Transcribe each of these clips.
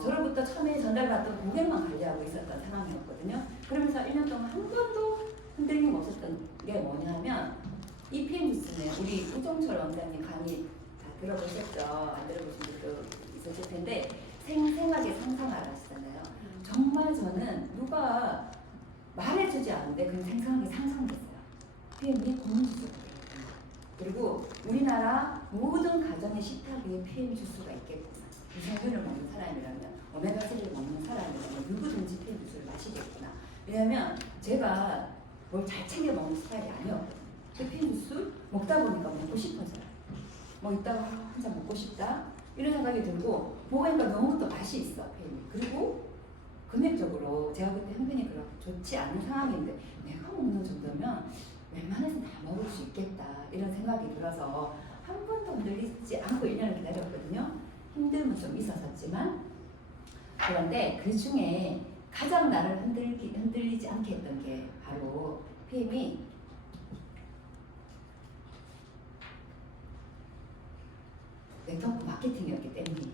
저로부터 처음에 전달받던 고객만 관리하고 있었던 상황이었거든요. 그러면서 1년 동안 한 번도 흔들림 없었던 게 뭐냐면 EPM 뉴스는 우리 우종철 원장님 강의 다 들어보셨죠? 안 들어보신 분도 있으실 텐데 생생하게 상상하라 하시잖아요. 정말 저는 누가 말해주지 않는데 그냥 생생하게 상상됐어요. PM이 고문 주스가 되겠구나. 그리고 우리나라 모든 가정의 식탁 위에 PM 주스가 있겠구나. 유산균을 먹는 사람이라면 오메가3를 먹는 사람이라면 누구든지 PM 주스를 마시겠구나. 왜냐면 제가 뭘 잘 챙겨 먹는 스타일이 아니었거든요. PM 주스 먹다 보니까 먹고 싶어져요. 뭐 이따가 한 잔 먹고 싶다 이런 생각이 들고 먹으니까 너무 또 맛이 있어 PM이. 그리고 금액적으로 제가 그때 형편이 그렇게 좋지 않은 상황인데 내가 먹는 정도면 웬만해서 다 먹을 수 있겠다 이런 생각이 들어서 한 번도 흔들리지 않고 1년을 기다렸거든요. 힘듦은 좀 있었지만 그런데 그 중에 가장 나를 흔들리지 않게 했던 게 바로 PM이 네트워크 마케팅이었기 때문이에요.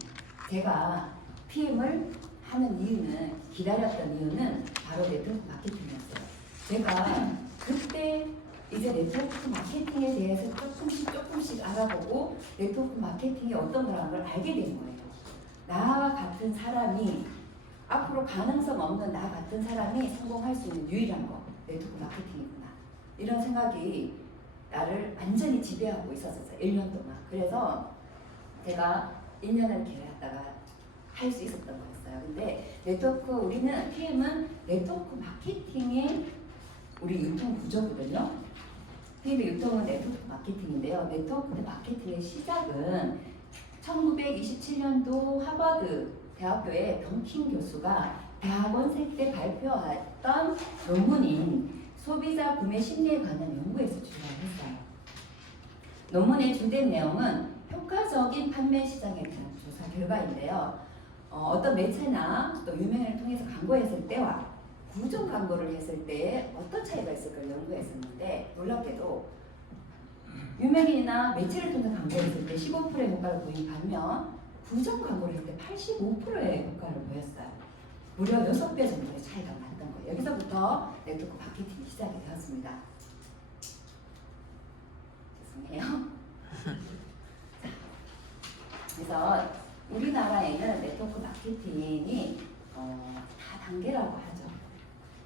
제가 PM을 하는 이유는 기다렸던 이유는 바로 네트워크 마케팅이었어요. 제가 그때 이제 네트워크 마케팅에 대해서 조금씩 알아보고 네트워크 마케팅이 어떤 거라는 걸 알게 된 거예요. 나와 같은 사람이 앞으로 가능성 없는 나 같은 사람이 성공할 수 있는 유일한 거 네트워크 마케팅이구나 이런 생각이 나를 완전히 지배하고 있었어요. 1년 동안. 그래서 제가 1년을 계획했다가 할 수 있었던 거였어요. 근데 우리는 PM은 네트워크 마케팅의 우리 유통 구조거든요. PM의 유통은 네트워크 마케팅인데요. 네트워크 마케팅의 시작은 1927년도 하버드 대학교의 던킨 교수가 대학원생 때 발표했던 논문인 소비자 구매 심리에 관한 연구에서 출발했어요. 논문의 주된 내용은 효과적인 판매 시장에 대한 조사 결과인데요. 어떤 매체나 또 유명인을 통해서 광고했을 때와 구정 광고를 했을 때 어떤 차이가 있을까 연구했었는데 놀랍게도 유명인이나 매체를 통해서 광고했을 때 15%의 효과를 보인 반면 구정 광고를 했을 때 85%의 효과를 보였어요. 무려 6배 정도의 차이가 났던 거예요. 여기서부터 네트워크 마케팅이 시작이 되었습니다. 죄송해요. 그래서 우리나라에는 네트워크 마케팅이 다 단계라고 하죠.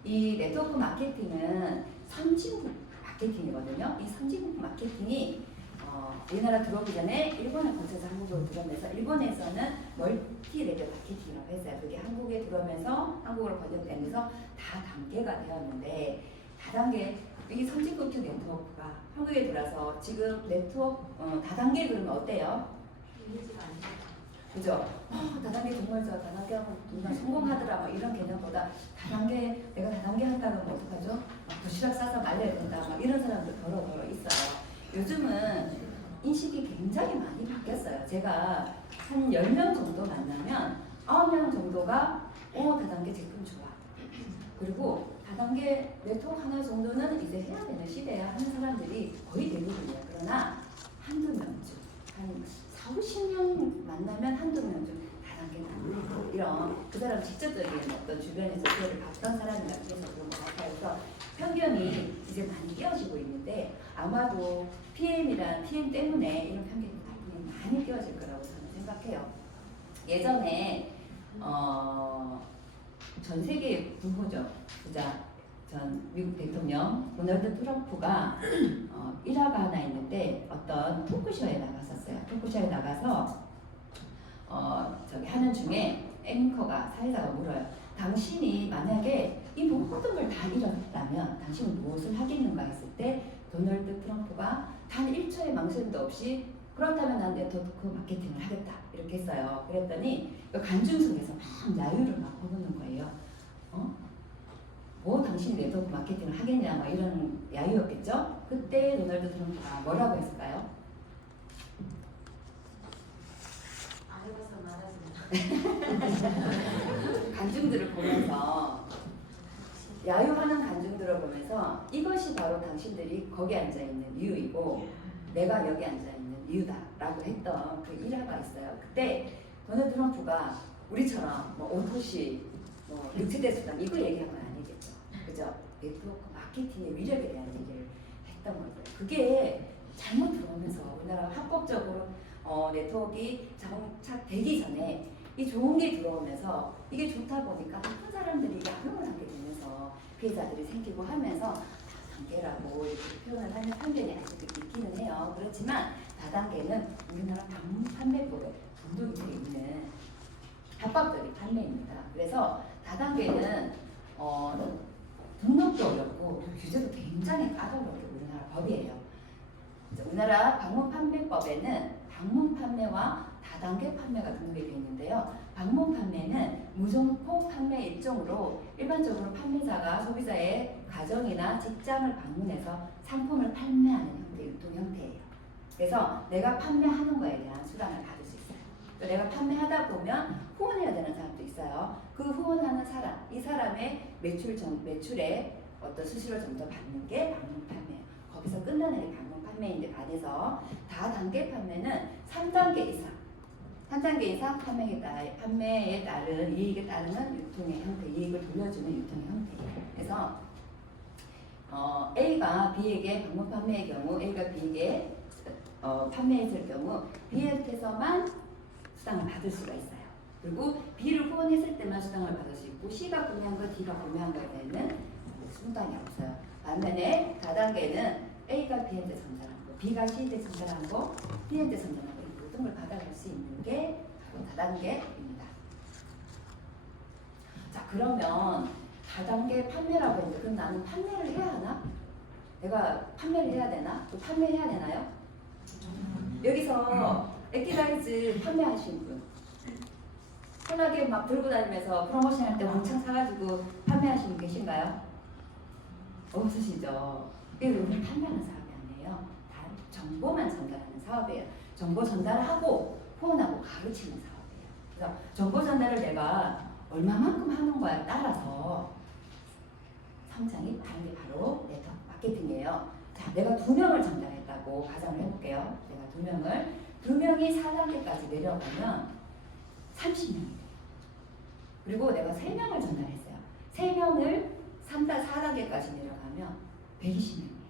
이 네트워크 마케팅은 선진국 마케팅이거든요. 이 선진국 마케팅이 우리나라 들어오기 전에 일본을 거쳐서 한국으로 들어오면서 일본에서는 멀티 레벨 마케팅이라고 했어요. 그게 한국에 들어오면서 한국으로 번역되면서 다 단계가 되었는데 다단계 이 선진국 네트워크가 한국에 들어와서 지금 네트워크 다단계 그러면 어때요? 그죠? 다단계 정말 저 다단계 하면 정말 성공하더라 막 이런 개념보다 다단계 내가 다단계 한다면 뭐 어떡하죠? 막 도시락 싸서 말려야 된다 막 이런 사람들 더러 있어요. 요즘은 인식이 굉장히 많이 바뀌었어요. 제가 한 10명 정도 만나면 9명 정도가 다단계 제품 좋아. 그리고 다단계 네트워크 하나 정도는 이제 해야 되는 시대야 하는 사람들이 거의 대부분이에요. 그러나 한두 명쯤 한 4, 50명 만나면 한두 명 좀 다단계 나누고 이런 그 사람 직접적인 어떤 주변에서 그걸 봤던 사람이라 그래서 그런 것 같아요. 그래서 편견이 이제 많이 깨어지고 있는데 아마도 PM이란 TM 때문에 이런 편견이 많이 깨어질 거라고 저는 생각해요. 예전에 전 세계 부자 전 미국 대통령 도널드 트럼프가 일화가 하나 있는데 어떤 토크쇼에 나갔었어요. 토크쇼에 나가서 저기 하는 중에 앵커가 사회자가 물어요. 당신이 만약에 이 모든 걸 다 잃었다면 당신은 무엇을 하겠는가 했을 때 도널드 트럼프가 단 1초의 망설임도 없이 그렇다면 난 네트워크 마케팅을 하겠다 이렇게 했어요. 그랬더니 관중 속에서 막 야유를 막 퍼붓는 거예요. 뭐 당신이 네트워크 마케팅을 하겠냐 막 이런 야유였겠죠. 그때 도널드 트럼프가 뭐라고 했을까요? 안 해봐서 말하지. 관중들을 보면서 야유하는 관중들을 보면서 이것이 바로 당신들이 거기 앉아있는 이유이고 내가 여기 앉아있는 이유다 라고 했던 그 일화가 있어요. 그때 도널드 트럼프가 우리처럼 뭐 오토시, 뭐 육체대 수당 이거 얘기한 건 아니겠죠. 그죠? 네트워크 마케팅의 위력에 대한 얘기를 했던 거죠. 그게 잘못 들어오면서 우리나라 합법적으로 네트워크 장착되기 전에 이 좋은 게 들어오면서 이게 좋다 보니까 나쁜 사람들이 악용을 하게 되면서 피해자들이 생기고 하면서 다단계라고 이렇게 표현을 하는 편견이 아직도 있기는 해요. 그렇지만 다단계는 우리나라 방문 판매법에 등록이 되어 있는 합법적인 판매입니다. 그래서 다단계는 등록도 어렵고 규제도 굉장히 까다롭게 우리나라 법이에요. 우리나라 방문 판매법에는 방문 판매와 다단계 판매가 등록이 되어 있는데요. 방문 판매는 무점포 판매 일종으로 일반적으로 판매자가 소비자의 가정이나 직장을 방문해서 상품을 판매하는 형태, 유통 형태예요. 그래서 내가 판매하는 거에 대한 수당을 받을 수 있어요. 또 내가 판매하다 보면 후원해야 되는 사람도 있어요. 그 후원하는 사람, 이 사람의 매출에 어떤 수수료 정도 받는 게 방문 판매예요. 거기서 끝나는 게 방문 판매인데 반해서 다단계 판매는 3단계 이상 3단계 이상 판매에 따른 이익에 따르는 유통의 형태, 이익을 돌려주는 유통의 형태예요. 그래서 A가 B에게 방문 판매의 경우, A가 B에게 판매했을 경우 B한테서만 수당을 받을 수가 있어요. 그리고 B를 후원했을 때만 수당을 받을 수 있고 C가 구매한 거, D가 구매한 거에는 수당이 없어요. 반면에 다단계는 A가 B한테 전달한 거, B가 C한테 전달한 거, D한테 전달한 거 이 모든 걸 받아갈 수 있는 게 바로 다단계입니다. 자, 그러면 다단계 판매라고 했는데 그럼 나는 판매를 해야 하나? 내가 판매를 해야 되나? 또 판매해야 되나요? 여기서 액티바이즈 판매하신 분 편하게 막 들고 다니면서 프로모션 할 때 왕창 사가지고 판매하시는 분 계신가요? 없으시죠? 그래서 우리는 판매하는 사업이 아니에요. 다 정보만 전달하는 사업이에요. 정보 전달하고 후원하고 가르치는 사업이에요. 그래서 정보 전달을 내가 얼마만큼 하는 거에 따라서 성장이 다른 게 바로 네트워크 마케팅이에요. 자, 내가 2명을 전달했다고 가정을 해볼게요. 내가 2명이 4단계까지 내려가면 30명이 돼요. 그리고 내가 3명을 전달했어요. 3명을 4단계까지 내려가면 120명이에요.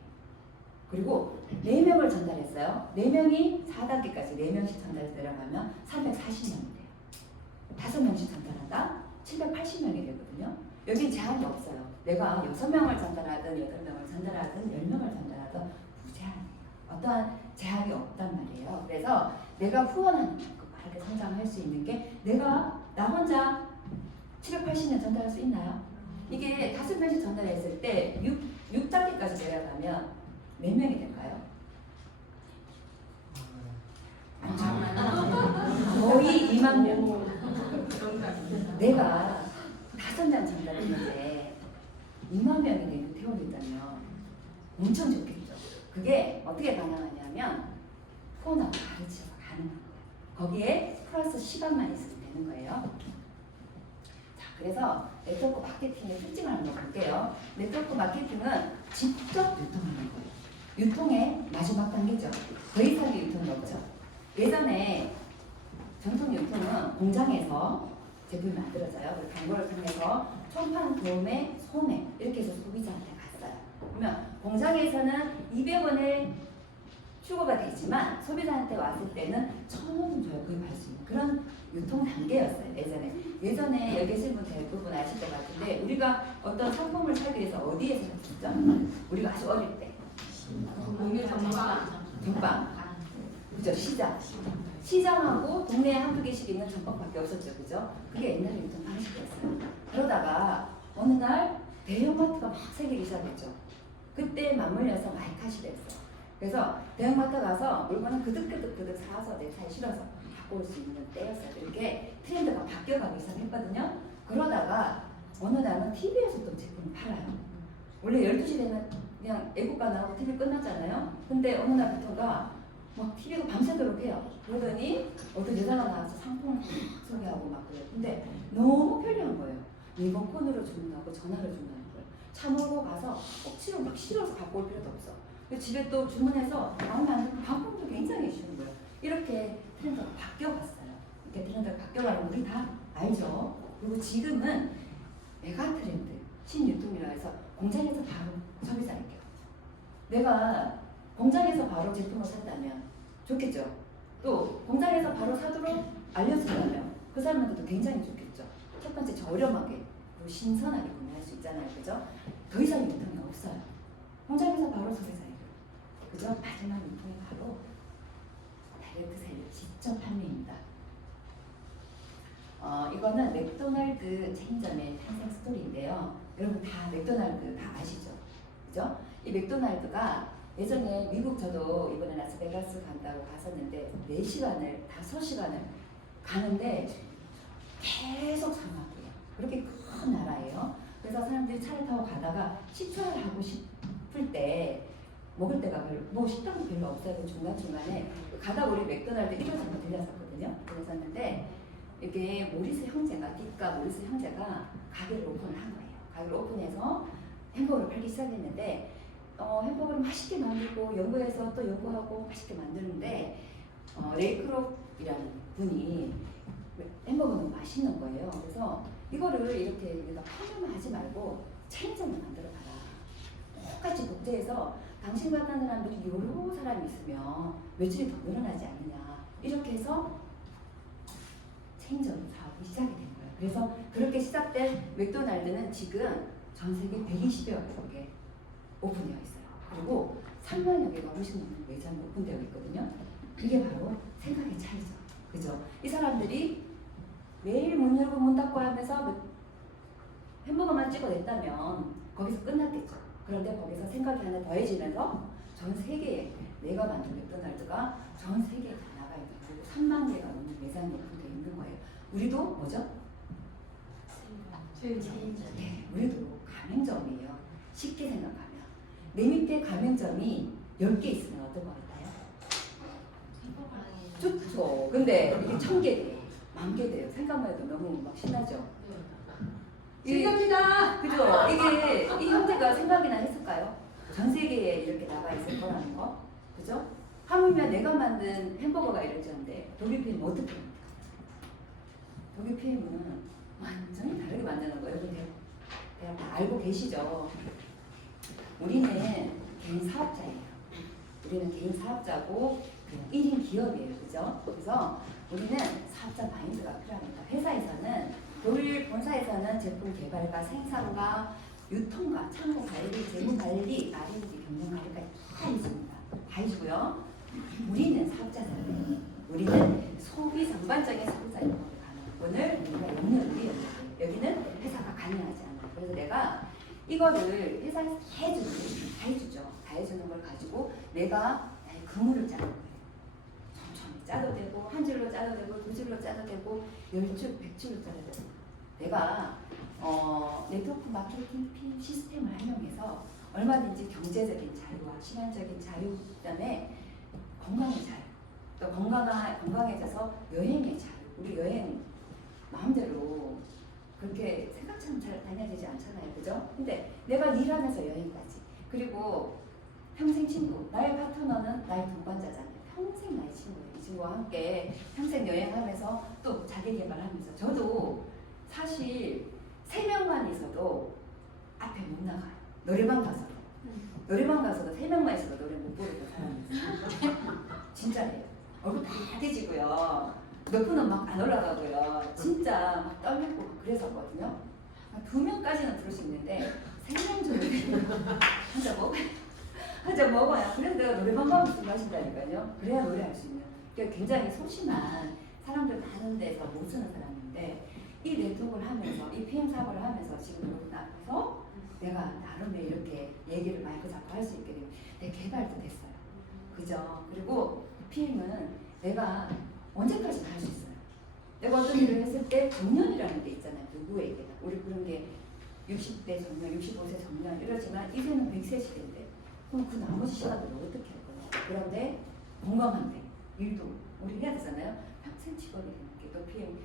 그리고 4명을 전달했어요. 4명이 4단계까지 4명씩 전달해서 내려가면 340명이 돼요. 5명씩 전달한다? 780명이 되거든요. 여긴 제한이 없어요. 내가 6명을 전달하든 8명을 전달하든 10명을 전달하든 무제한이에요. 어떠한 제한이 없단 말이에요. 그래서 내가 후원하는 만큼 빠르게 성장할 수 있는 게 나 혼자 780명 전달할 수 있나요? 이게 5명씩 전달했을 때 6단계까지 내려가면 몇 명이 될까요? 거의 2만 명. 내가 5명 전달했는데 2만 명이 내 회원이 있다면 엄청 좋겠죠. 그게 어떻게 가능하냐면 후원하고 가르치셔서 가능한 거예요. 거기에 플러스 시간만 있으면 되는 거예요. 자, 그래서 네트워크 마케팅의 특징을 한번 볼게요. 네트워크 마케팅은 직접 유통하는 거예요. 유통의 마지막 단계죠. 더 이상의 유통이 없죠. 예전에 전통 유통은 공장에서 제품이 만들어져요. 그리고 광고를 통해서 총판, 도매, 소매 이렇게 해서 소비자한테 갔어요. 그러면 공장에서는 200원에 출고가 되지만 소비자한테 왔을 때는 1,000원 줘야 구입할 수 있는 그런 유통 단계였어요. 예전에 여기 계신 분 대부분 아실 것 같은데 우리가 어떤 상품을 사기 위해서 어디에서 샀었죠? 우리가 아주 어릴 때 공유 전방 그죠? 시장하고 동네에 한두 개씩 있는 전방밖에 없었죠. 그죠? 그게 옛날에 유통 방식이었어요. 그러다가 어느 날 대형마트가 막 생기기 시작했죠. 그때 맞물려서 마이카시 됐어요. 그래서 대형마트 가서 물건을 그득그득 사서 내 차에 실어서 갖고 올 수 있는 때였어요. 이렇게 트렌드가 바뀌어가기 시작했거든요. 그러다가 어느 날은 TV에서 또 제품을 팔아요. 원래 12시 되면 그냥 애국가 나오고 TV 끝났잖아요. 근데 어느 날부터가 막 TV가 밤새도록 해요. 그러더니 어떤 여자가 나와서 상품을 소개하고 막 그래요. 근데 너무 편리한 거예요. 리모컨으로 주문하고 전화를 주문하는 거예요. 차 몰고 가서 억지로 막 실어서 갖고 올 필요도 없어. 집에 또 주문해서 마음에 안 들면 방법도 굉장히 쉬운 거예요. 이렇게 트렌드가 바뀌어갔어요. 이렇게 트렌드가 바뀌어가는 우리 다 알죠? 그리고 지금은 메가트렌드, 신유통이라 해서 공장에서 바로 소비자에게 내가 공장에서 바로 제품을 샀다면 좋겠죠. 또 공장에서 바로 사도록 알려준다면 그 사람한테도 굉장히 좋겠죠. 첫 번째 저렴하게 그리고 신선하게 구매할 수 있잖아요. 그죠? 더 이상 유통이 없어요. 공장에서 바로 소비자에게. 그죠? 마지막 유통이 바로 다이렉트 세일 직접 판매입니다. 이거는 맥도날드 체인점의 탄생 스토리인데요. 여러분 다 맥도날드 다 아시죠? 그죠? 이 맥도날드가 예전에 미국 저도 이번에 라스베가스 간다고 갔었는데 4시간을 5시간을 가는데 계속 사막이에요. 그렇게 큰 나라예요. 그래서 사람들이 차를 타고 가다가 식사를 하고 싶을 때 먹을 데가 별로 뭐 식당도 별로 없어요. 중간중간에 가다 우리 맥도날드 1호점에 들렸었거든요. 들렸었는데 이게 모리스 형제가 딕과 모리스 형제가 가게를 오픈을 한 거예요. 가게를 오픈해서 햄버거를 팔기 시작했는데 햄버거를 맛있게 만들고 연구해서 또 연구하고 맛있게 만드는데 레이크롭이라는 분이 햄버거는 맛있는 거예요. 그래서 이거를 이렇게 우리가 판매만 하지 말고 체인점을 만들어봐라. 똑같이 국제에서 당신 같은 사람들이 여러 사람이 있으면 매출이 더 늘어나지 않느냐. 이렇게 해서 체인점 사업이 시작이 된 거예요. 그래서 그렇게 시작된 맥도날드는 지금 전 세계 120여 개 오픈되어 있어요. 그리고 3만여 개가 훨씬 넘는 매장이 오픈되어 있거든요. 이게 바로 생각의 차이죠. 그죠? 이 사람들이 매일 문 열고 문 닫고 하면서 햄버거만 찍어냈다면 거기서 끝났겠죠. 그런데 거기서 생각이 하나 더해지면서 전 세계에 내가 만든 맥도날드가 전 세계에 다 나가 있는 거고 3만 개가 넘는 매장이 오픈되어 있는 거예요. 우리도 뭐죠? 네, 우리도 가맹점이에요. 쉽게 생각하면 내 밑에 가맹점이 10개 있으면 어떨 것 같아요? 좋죠. 근데 이게 1000개 돼요. 10,000개 돼요. 생각만 해도 너무 막 신나죠? 즐겁니다. 그죠? 이게 이 형제가 생각이나 했을까요? 전 세계에 이렇게 나가 있을 거라는 거. 그죠? 하물며 내가 만든 햄버거가 이랬는데 독일 PM 어떻게 합니까? 독일 PM은 완전히 다르게 만드는 거예요. 여러분 대략 다 알고 계시죠? 우리는 개인 사업자예요. 우리는 개인 사업자고 1인 기업이에요. 그죠? 그래서 우리는 사업자 마인드가 필요합니다. 회사에서는 독일 본사에서는 제품 개발과 생산과 유통과 창고 관리, 재무 관리, R&D, 경영 관리까지 다 있습니다. 다 해주고요. 우리는 사업자잖아요. 우리는 소비 전반적인 소비자 영업을 가는 오늘 우리가 영역을 우리 영역이에요. 여기는 회사가 관여하지 않아요. 그래서 내가 이거를 회사에서 다 해주죠. 다 해주는 걸 가지고 내가 그물을 짜는 거예요. 천천히 짜도 되고 한 줄로 짜도 되고 두 줄로 짜도 되고 10줄, 100줄로 짜도 되고 내가 네트워크 마케팅 PM 시스템을 활용해서 얼마든지 경제적인 자유와 시간적인 자유 그다음에 건강의 자유 또 건강해져서 여행의 자유 우리 여행 마음대로 그렇게 생각처럼 잘 다녀지지 않잖아요. 그죠? 근데 내가 일하면서 여행까지 그리고 평생 친구 나의 파트너는 나의 동반자잖아요. 평생 나의 친구예요. 이 친구와 함께 평생 여행하면서 또 자기 개발하면서 저도 사실 3명만 있어도 앞에 못 나가요. 노래방 가서도 3명만 있어도 노래 못 부르고 사람이 있어요. 진짜예요. 얼굴 다 깨지고요. 몇 분은 막 안 올라가고요. 진짜 막 떨리고 그랬었거든요. 2명까지는 부를 수 있는데 3명 정도 한잔 먹어야 그래서 내가 노래방 가면 술 마신다니까요. 그래야 노래할 수 있는. 그러니까 굉장히 소심한 사람들 많은 데서 못 쓰는 사람인데 이 네트워크를 하면서 이 PM 사업을 하면서 지금 여러분 앞에서 내가 나름의 이렇게 얘기를 마이크 잡고 할 수 있게 되고 내 개발도 됐어요. 그죠? 그리고 PM은 내가 언제까지나 할 수 있어요. 내가 어떤 일을 했을 때 정년이라는 게 있잖아요. 누구에게나. 우리 그런 게 60대 정년, 65세 정년 이러지만 이제는 100세 시대인데 그럼 그 나머지 시간을 어떻게 할 거냐. 그런데 건강한데 일도 우리 해야 되잖아요. 평생 직업이 되는 게 또 PM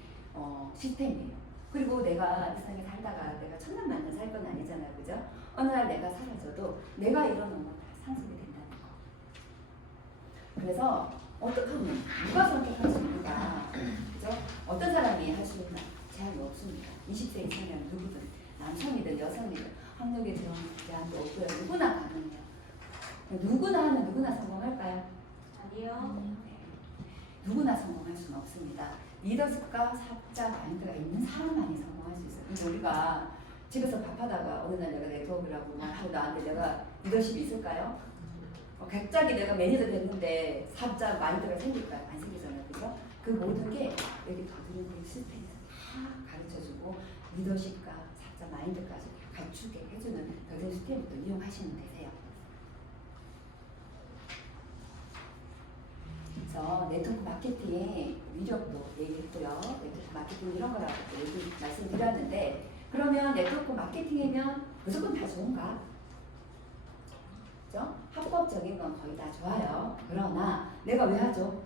시스템이에요. 그리고 내가 이 세상에 살다가 내가 천년만년 살 건 아니잖아요. 그죠? 어느 날 내가 사라져도 내가 이뤄놓은 건 다 상속이 된다는 거. 그래서 어떻게 하면 누가 선택할 수 있는가? 그죠? 어떤 사람이 할 수 있나? 제한이 없습니다. 20세 이상이면 누구든 남성이든 여성이든 학력에 제한도 없고요. 누구나 가능해요. 누구나 하면 누구나 성공할까요? 아니요. 누구나 성공할 수는 없습니다. 리더십과 사업자 마인드가 있는 사람만이 성공할 수 있어요. 근데 우리가 집에서 밥하다가 어느 날 내가 네트워크라고 하고 나한테 내가 리더십이 있을까요? 갑자기 내가 매니저 됐는데 사업자 마인드가 생길까요? 안 생기잖아요. 그죠? 그 모든 게 여기 더드는 그 시스템에서 다 가르쳐주고 리더십과 사업자 마인드까지 다 갖추게 해주는 더드는 시스템부터 이용하시면 되세요. 그래서 네트워크 마케팅 위력도 얘기했고요. 네트워크 마케팅 이런 거라고 얘기 말씀드렸는데 그러면 네트워크 마케팅이면 무조건 다 좋은가? 그죠? 합법적인 건 거의 다 좋아요. 그러나 내가 왜 하죠?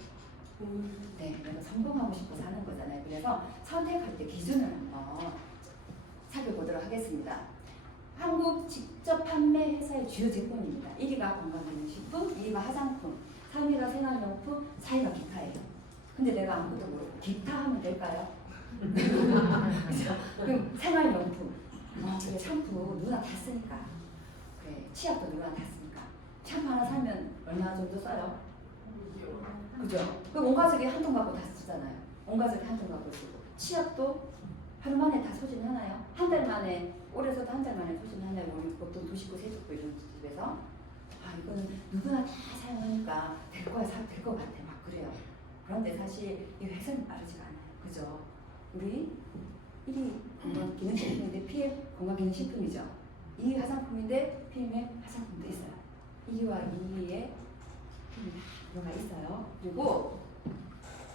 네, 내가 성공하고 싶어서 하는 거잖아요. 그래서 선택할 때 기준을 한번 살펴보도록 하겠습니다. 한국 직접 판매 회사의 주요 제품입니다. 1위가 건강기능식품, 2위가 화장품, 3위가 생활용품, 4위가 기타예요. 근데 내가 아무것도 모르고 기타 하면 될까요? 그죠? 그럼 생활용품, 그래 샴푸 누구나 다 쓰니까, 그래 치약도 누구나 다 쓰니까 샴푸 하나 사면 얼마 정도 써요? 그죠? 그럼 온 가족이 한 통 갖고 다 쓰잖아요. 온 가족이 한 통 갖고 쓰고 치약도 하루 만에 다 소진하나요? 한 달 만에 올해서도 한 달 만에 소진하나요? 우리 보통 도시고 세족고 이런 집에서 아 이거는 누구나 다 사용하니까 될 거야 될 것 같아 막 그래요. 그런데 사실 이 회사는 빠르지가 않아요. 그죠? 우리 1위 건강기능식품인데 PM 건강기능식품이죠. 2위 화장품인데 PM에 화장품도 있어요. 1위와 2위에 뭐가 있어요. 그리고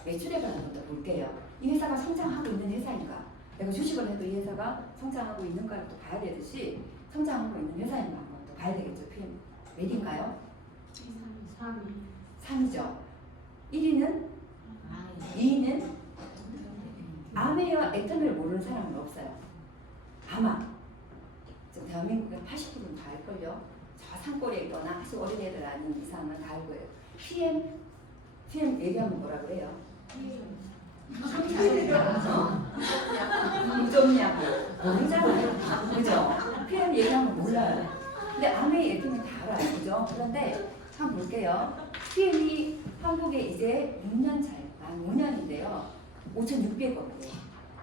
매출에 관한 것도 볼게요. 이 회사가 성장하고 있는 회사인가? 내가 주식을 해도 이 회사가 성장하고 있는가를 또 봐야 되듯이 성장하고 있는 회사인가 한번 또 봐야 되겠죠. PM 몇인가요? 3위죠. 1위는? 2위는? 아메와 액터미를 모르는 사람은 없어요. 아마 지금 대한민국의 80%는 다 알걸요. 저 산골에 있거나 아주 어린애들 아닌 이상은 다 알고요. PM 얘기하면 뭐라 그래요? 무좀냐고 모르잖아요. 그죠? PM 얘기하면 몰라요. 근데 아메 얘기는 다 알아요. 그죠? 그런데 한번 볼게요. PM이 한국에 이제 6년 차예요. 만 5년인데요. 5,600억이에요.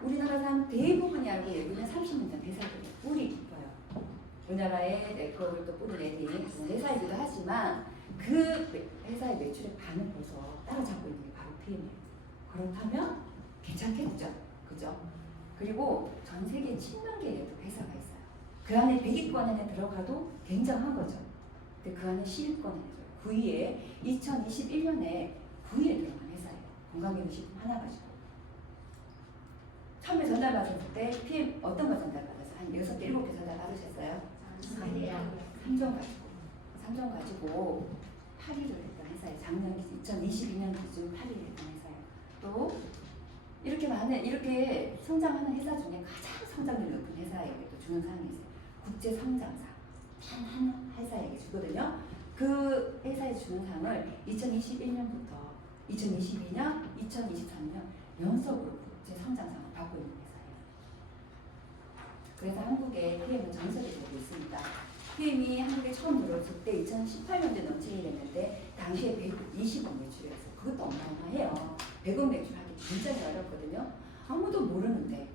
우리나라 사람 대부분이 알고 있는 30년 전 회사들이 뿔이 깊어요. 우리나라의 네트워크를 또 뿌리내린 회사이기도 하지만 그 회사의 매출의 반을 벌써 따라잡고 있는 게 바로 PM이에요. 그렇다면 괜찮겠죠? 그죠? 그리고 전 세계 7만 개의 네트워크 회사가 있어요. 그 안에 100위권 안에 들어가도 굉장한 거죠. 근데 그 안에 10위권 안에 들어요. 9위에 2021년에 9위에 들어간 회사예요. 건강기능식품 하나 가지고. 처음에 전달 받았을 때 PM 어떤 거 전달 받았어요? 한 6개, 7개 전달 받으셨어요? 3점 가지고 8위를 했던 회사예요. 작년 2022년 기준 8위를 했던 회사예요. 또 이렇게 많은 이렇게 성장하는 회사 중에 가장 성장률이 높은 회사에게 또 주는 상이 있어요. 국제 성장상 한 회사에게 주거든요. 그 회사에 주는 상을 2021년부터 2022년, 2023년 연속으로 국제 성장상을 받고 있는 회사예요. 그래서 한국의 PM은 전 세계적으로 있습니다. PM이 한국에 처음 들어왔을 때 2018년도에 런칭이 됐는데 당시에 120억 매출이었어요. 그것도 어마어마해요. 100억 매출하기 굉장히 어렵거든요. 아무도 모르는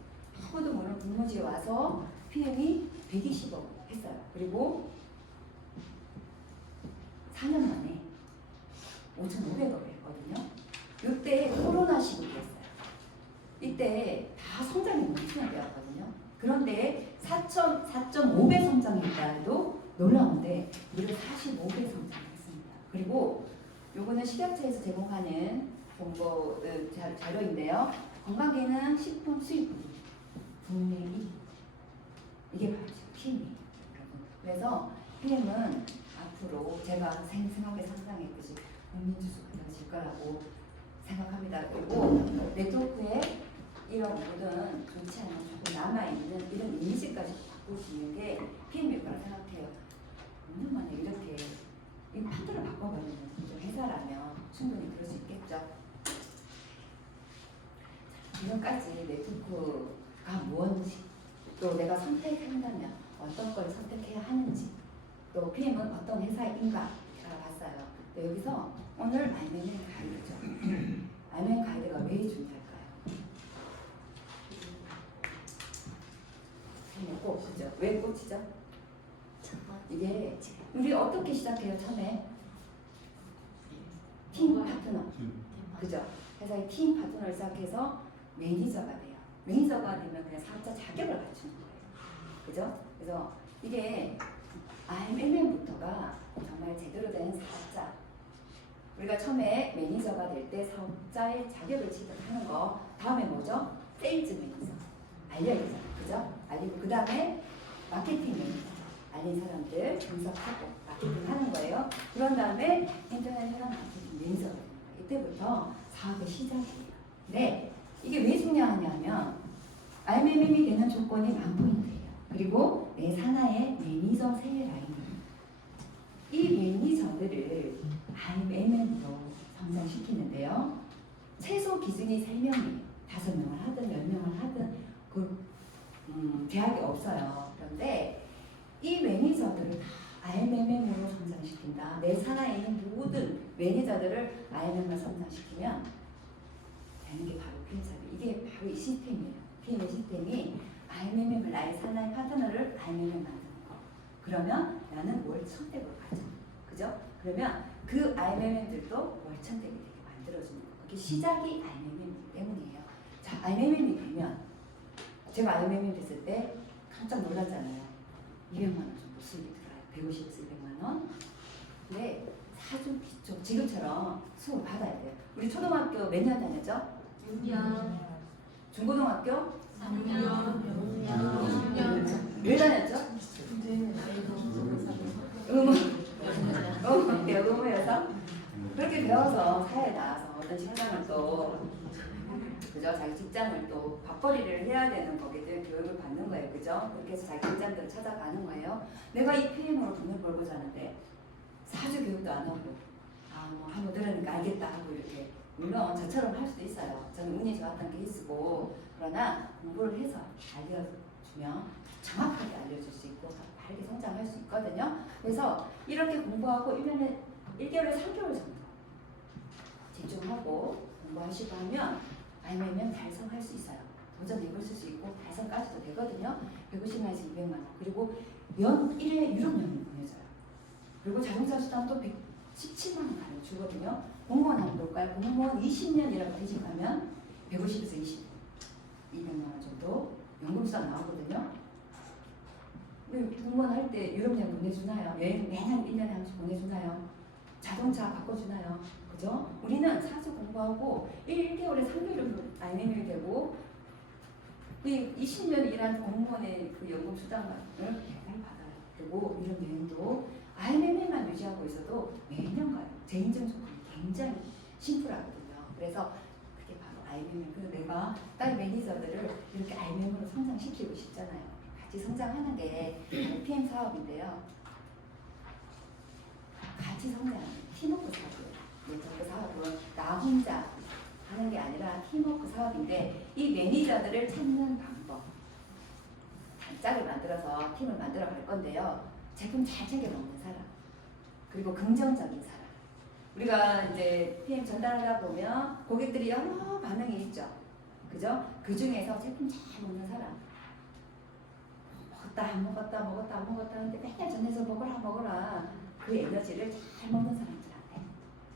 공모지에 와서 PM이 120억 했어요. 그리고 4년 만에 5,500억을 했거든요. 이때 코로나 시국이었어요. 이때 다 성장이 멈추는 때였거든요. 그런데 4.5배 성장했다 해도 놀라운데 이를 45배 성장했습니다. 그리고 요거는 식약처에서 제공하는 정보 자료인데요. 건강기능 식품 수입 국내 1위. 이게 바로 PM이에요. 그래서 PM은 앞으로 제가 생생하게 상상했듯이 국민주주가 되어질 거라고 생각합니다. 그리고 네트워크에 이런 모든 좋지 않은 조금 남아있는 이런 이미지까지 바꿀 수 있는 게 PM일 거라 생각해요. 5년 만에 이렇게 이 판도를 바꿔버리는 회사라면 충분히 그럴 수 있겠죠. 지금까지 네트워크 무엇인지, 또 내가 선택한다면 어떤 걸 선택해야 하는지, 또 PM은 어떤 회사인가 알아봤어요. 근데 여기서 오늘 알맹이 가이드죠. 알맹이 가이드가 왜 중요할까요? 꽃이죠. 왜 꽃이죠? 이게 우리 어떻게 시작해요? 처음에 팀 파트너, 그죠? 회사의 팀 파트너를 시작해서 매니저가 돼요. 매니저가 되면 그냥 사업자 자격을 갖추는 거예요. 그죠? 그래서 이게 RMM부터가 정말 제대로 된 사업자. 우리가 처음에 매니저가 될 때 사업자의 자격을 취득하는 거. 다음에 뭐죠? 세일즈 매니저. 알려야 되잖아. 그죠? 알리고 그 다음에 마케팅 매니저. 알린 사람들 분석하고 마케팅 하는 거예요. 그런 다음에 인터넷 회사 마케팅 매니저가 되는 거예요. 이때부터 사업의 시작이에요. 네. 이게 왜 중요하냐면 RMM이 되는 조건이 만포인트예요. 그리고 내 산하의 매니저 세 라인입니다. 이 매니저들을 RMM으로 성장시키는데요. 최소 기준이 3명이에요. 5명을 하든 10명을 하든 제약이 없어요. 그런데 이 매니저들을 다 RMM으로 성장시킨다. 내 산하에 있는 모든 매니저들을 RMM으로 성장시키면 되는 게 바로 PM 사업. 이게 바로 이 시스템이에요. PM의 시스템이 RMM을 나의 산하의 파트너를 RMM을 만드는 거. 그러면 나는 월천택으로 가죠. 그죠? 그러면 그 RMM들도 월천택이 되게 만들어주는 거. 그게 시작이 RMM이기 때문이에요. 자, RMM이 되면 제가 RMM이 됐을 때 깜짝 놀랐잖아요. 200만 원 정도 수입이 들어요. 150에서 200만 원. 근데 사주 기초 지금처럼 수업을 받아야 돼요. 우리 초등학교 몇 년 다녔죠? 6년, 중고등학교 3년, 6년, 왜 다녔죠? 의무여서 그렇게 배워서 사회에 나와서 어떤 직장을 또 그죠? 자기 직장을 또 밥벌이를 해야 되는 거기들 교육을 받는 거예요. 그죠? 그렇게 해서 자기 직장들을 찾아가는 거예요. 내가 이 PM으로 돈을 벌고자 하는데 사주 교육도 안 하고 뭐 한번 들으니까 알겠다 하고 이렇게 물론 저처럼 할 수도 있어요. 저는 운이 좋았던 케이스고 그러나 공부를 해서 알려주면 정확하게 알려줄 수 있고 빠르게 성장할 수 있거든요. 그래서 이렇게 공부하고 1개월에 3개월 정도 집중하고 공부하시고 하면 RMM은 달성할 수 있어요. 도전 해보실 수 있고 달성까지도 되거든요. 150만에서 200만 원. 그리고 연 1회 유럽 여행 보내줘요. 그리고 자동차 수당도 117만 원 가량 주거든요. 공무원 한번 볼까요? 공무원 20년이라고 퇴직하면 150에서 200만 원 정도 연금수당 나오거든요. 공무원 할 때 유럽 여행 보내주나요? 여행 매년 1년에 한 번씩 보내주나요? 자동차 바꿔주나요? 그죠? 우리는 사주 공부하고 1개월에 3개월 RMM이 되고 20년 일한 공무원의 그 연금 수당을 매달 받아요. 그리고 이런 여행도 RMM만 유지하고 있어도 매년 가요. 제 인증 조건이 굉장히 심플하거든요. 그래서 그게 바로 RMM. 그래서 내가 딸 매니저들을 이렇게 RMM으로 성장시키고 싶잖아요. 같이 성장하는 게 PM 사업인데요. 같이 성장하는 팀워크 사업이에요. 그 사업은 나 혼자 하는 게 아니라 팀워크 사업인데 이 매니저들을 찾는 방법 단짝을 만들어서 팀을 만들어 갈 건데요. 제품 잘 챙겨 먹는 사람 그리고 긍정적인 사람 우리가 이제 PM 전달하다 보면 고객들이 여러 반응이 있죠. 그죠? 그 중에서 제품 잘 먹는 사람 먹었다 안 먹었다 먹었다 안 먹었다 하는데 맨날 전해서 먹어라 그 에너지를 잘 먹는 사람들한테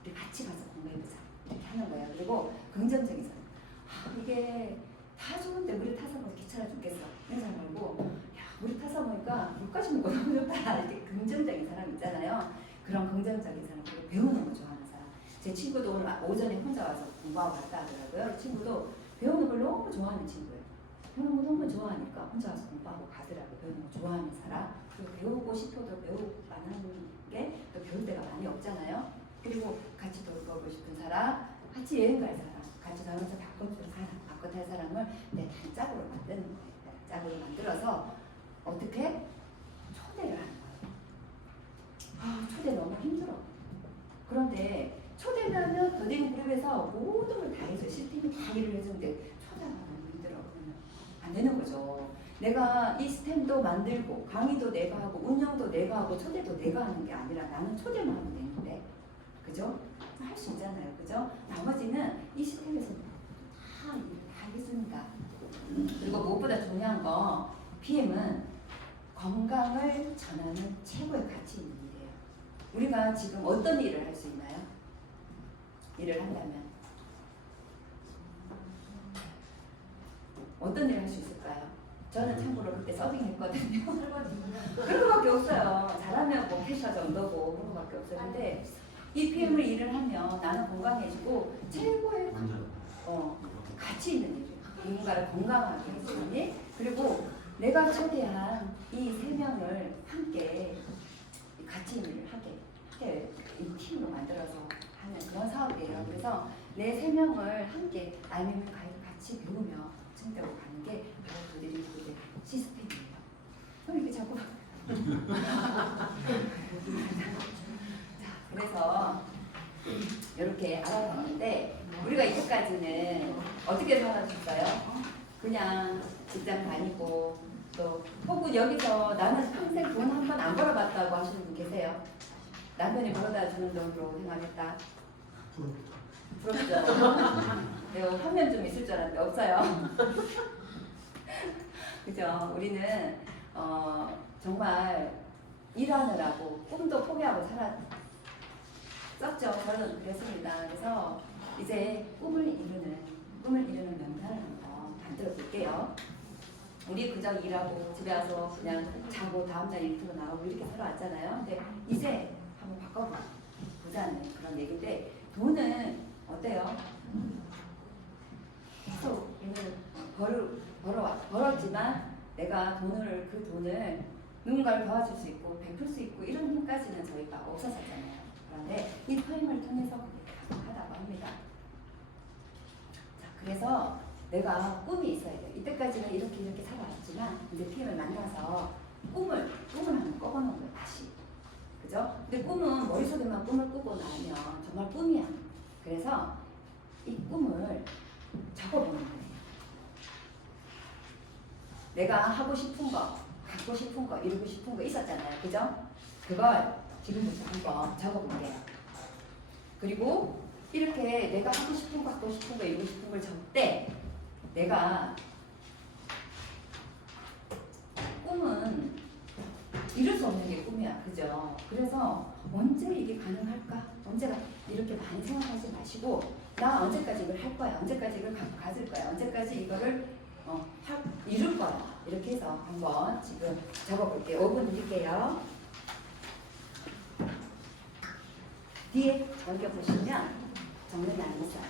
우리 같이 가서 공부해보자 이렇게 하는 거예요. 그리고 긍정적인 사람 이게 다 좋은데 우리 타서 먹어 귀찮아 죽겠어 이런 사람 말고 야 우리 타서 먹으니까 물까지 먹고 너무 좋다 이렇게 긍정적인 사람 있잖아요. 그런 긍정적인 사람 그리고 배우는 거 좋아하는 사람 제 친구도 오늘 오전에 혼자 와서 공부하고 갔다 하더라고요. 이 친구도 배우는 걸 너무 좋아하는 친구예요. 배우는 거 너무 좋아하니까 혼자 와서 공부하고 가더라고요. 배우는 거 좋아하는 사람 그리고 배우고 싶어도 배우고 안 하는 게 또 배울 때가 많이 없잖아요. 그리고 같이 돌보고 싶은 사람 같이 여행 갈 사람 같이 자동차 바꿔줄 사람 바꿔 탈 사람을 내 단짝으로 만드는 거예요. 단짝으로 만들어서 어떻게 초대를 하는 거예요. 초대 너무 힘들어. 그런데 초대하면 더딘 그룹에서 모든 걸 다 해줘. 시스템이 다 일을 해주는데 초대가 너무 힘들어. 그러면 안 안 되는 거죠. 내가 이 스템도 만들고 강의도 내가 하고 운영도 내가 하고 초대도 내가 하는 게 아니라 나는 초대만 하면 되는데, 그죠? 할 수 있잖아요, 그죠? 나머지는 이 스템에서 다 하겠습니다. 그리고 무엇보다 중요한 거 PM은 건강을 전하는 최고의 가치 있는 일이에요. 우리가 지금 어떤 일을 할 수 있나요? 일을 한다면 어떤 일을 할 수 있을까요? 저는 참고로 그때 서빙했거든요. 그런 거밖에 없어요. 잘하면 뭐 캐셔 정도고 그런 거밖에 없었는데 이 PM을 일을 하면 나는 건강해지고 최고의 가치 있는 일이에요. 누군가를 건강하게 해주는 일, 그리고 내가 초대한 이 세 명을 함께 가치 있는 일을 하게 이 팀으로 만들어서 하는 그런 사업이에요. 그래서 내 세 명을 함께 IMM 가이드 같이 배우며 승대로 가는 게 바로 그들이 그들의 시스템이에요. 그럼 이렇게 자꾸 자, 그래서 이렇게 알아봤는데 우리가 이때까지는 어떻게 살아줬어요? 그냥 직장 다니고 또 혹은 여기서 나는 평생 돈 한 번 안 벌어봤다고 하시는 분 계세요? 남편이 벌어다 주는 돈으로 생활했다. 부럽죠? 내가 화면 좀 있을 줄 알았는데 없어요. 그죠? 우리는 정말 일하느라고 꿈도 포기하고 살았었죠. 저는 그랬습니다. 그래서 이제 꿈을 이루는 명단을 한번 만들어 볼게요. 우리 그저 일하고 집에 와서 그냥 자고 다음날 일터로 나오고 이렇게 살아왔잖아요. 근데 이제 한번 바꿔보자는 그런 얘기인데, 돈은 어때요? 계속 벌었지만 내가 그 돈을 누군가를 도와줄 수 있고 베풀 수 있고 이런 힘까지는 저희가 없었잖아요. 그런데 이 타임을 통해서 그게 가능하다고 합니다. 자, 그래서 내가 꿈이 있어야 돼요. 이때까지는 이렇게 살아왔지만 이제 PM을 만나서 꿈을 한번 꿔보는 거예요. 다시. 그죠? 근데 꿈은 머릿속에만 꿈을 꾸고 나면 정말 꿈이야. 그래서 이 꿈을 적어보는 거예요. 내가 하고 싶은 거, 갖고 싶은 거, 이루고 싶은 거 있었잖아요. 그죠? 그걸 지금부터 한번 적어볼게요. 그리고 이렇게 내가 하고 싶은 거, 갖고 싶은 거, 이루고 싶은 걸 적을 때 내가 꿈은 이룰 수 없는 게 꿈이야. 그죠? 그래서 언제 이게 가능할까? 언제가 이렇게 많이 생각하지 마시고 나 언제까지 이걸 할 거야? 언제까지 이걸 가질 거야? 언제까지 이거를 이룰 거야? 이렇게 해서 한번 지금 적어볼게요. 5분 드릴게요. 뒤에 적어보시면 적는 안 있어요.